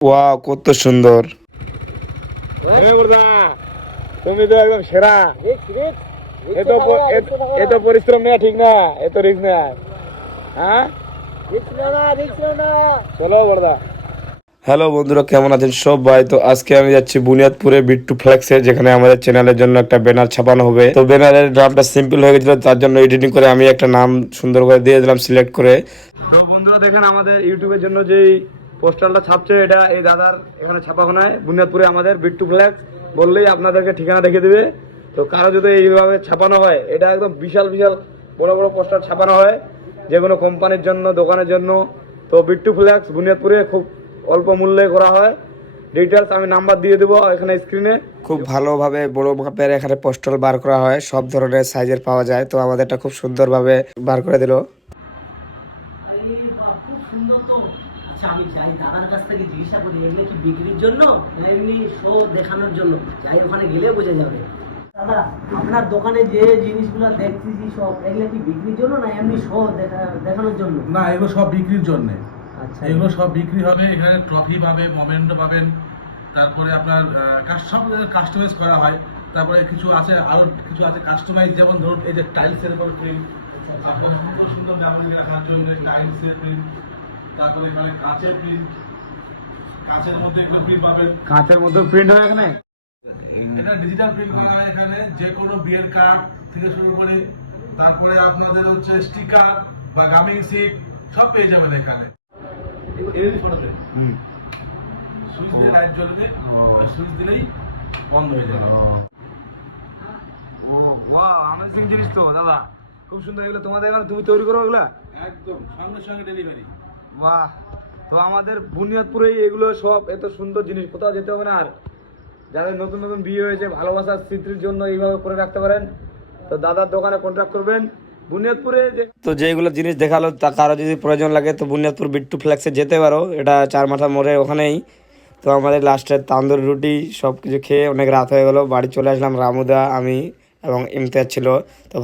ওয়া কত সুন্দর। তুমি তো একদম সেরা। এত পরিশ্রম নেওয়া ঠিক না এত রিস্ক নেওয়া হ্যাঁ? চলো বড়দা। হ্যালো বন্ধুরা কেমন আছেন সবাই? তো আজকে আমি যাচ্ছি বুনিয়াদপুরে বিট্টু ফ্লেক্সে যেখানে আমাদের চ্যানেলের জন্য একটা ব্যানার ছাপানো হবে। তো ব্যানারের নামটা সিম্পল হয়ে গেছিল তার জন্য এডিটিং করে আমি একটা নাম সুন্দর করে দিয়ে দিলাম সিলেক্ট করে। তো বন্ধুরা দেখেন আমাদের ইউটিউবের জন্য যেই পোস্টারটা ছাপছে, এটা এই দাদার এখানে ছাপা হয়। বুনিয়াদপুরে আমাদের, বিট্টু ফ্ল্যাক্স। বললেই আপনাদেরকে ঠিকানা দেখে দিবে। তো কারও যদি এইভাবে ছাপানো হয়, এটা একদম বিশাল বিশাল বড় বড় পোস্টার ছাপানো হয় যে কোনো কোম্পানির জন্য, দোকানের জন্য। তো বিট্টু ফ্ল্যাক্স, বুনিয়াদপুরে খুব অল্প মূল্যে করা হয়। ডিটেলস আমি নাম্বার দিয়ে দেবো এখানে স্ক্রিনে খুব ভালোভাবে বড় মাপের এখানে পোস্টাল বার করা হয়। সব ধরনের সাইজের পাওয়া যায়। তো আমাদেরটা খুব সুন্দরভাবে বার করে দিল এই বাপ, খুব সুন্দর তো আচ্ছা আমি যাই দাদার কাছ থেকে জিজ্ঞাসা করি এমনি কি বিক্রির জন্য? এমনি শো দেখানোর জন্য। যাই ওখানে গেলে বোঝা যাবে। দাদা আপনার দোকানে যে জিনিসগুলো দেখতেছি সব এগুলো কি বিক্রির জন্য না এমনি শো দেখানোর জন্য? না এগুলো সব বিক্রির জন্য। আচ্ছা। এগুলো সব বিক্রি হবে এখানে ট্রফি পাবে মোমেন্টো পাবেন তারপরে আপনার সব কাস্টমাইজ করা হয়। তারপরে কিছু আছে আরও কিছু আছে কাস্টমাইজ যেমন ধরুন এই যে টাইলস এর উপর প্রিন্ট তারপরে সুন্দর সুন্দর মেমোরি রাখার জন্য টাইলস এর প্রিন্ট তারপরে এখানে কাঁচের প্রিন্ট কাঁচের মধ্যে এগুলো প্রিন্ট পাবেন। কাঁচের মধ্যে প্রিন্ট এখানে এটা ডিজিটাল প্রিন্ট করা হয় এখানে যে কোনো বিয়ের কার্ড থেকে শুরু করে তারপরে আপনাদের হচ্ছে স্টিকার বা গামিং সিট সব পেয়ে যাবেন এখানে। সুইচ দিয়ে লাইট জ্বলবে সুইচ দিলেই বন্ধ হয়ে যাবে। ও। জিনিস তো দাদা। খুব সুন্দর এগুলো তোমাদের এখানে তুমি তৈরি করো এগুলা একদম সঙ্গে সঙ্গে ডেলিভারি বাহ। তো আমাদের বুনিয়াদপুরে এগুলো সব এত সুন্দর জিনিস, কোথাও যেতে হবে না। আর যাদের নতুন নতুন বিয়ে হয়েছে, ভালোবাসার স্মৃতির জন্য এইভাবে করে রাখতে পারেন। তো দাদার দোকানে কন্ট্যাক্ট করবেন। বুনিয়াদপুরে তো যেগুলো জিনিস দেখাল, তা কারও যদি প্রয়োজন লাগে, তো বুনিয়াদপুর বিট্টু ফ্লেক্সে যেতে পারো। এটা চার মাথা মোড়ে ওখানেই। তো আমাদের লাস্টে তান্দুর রুটি সব কিছু খেয়ে অনেক রাত হয়ে গেলো। বাড়ি চলে আসলাম রামুদা, আমি এবং ইমতিয়াজ ছিল। তো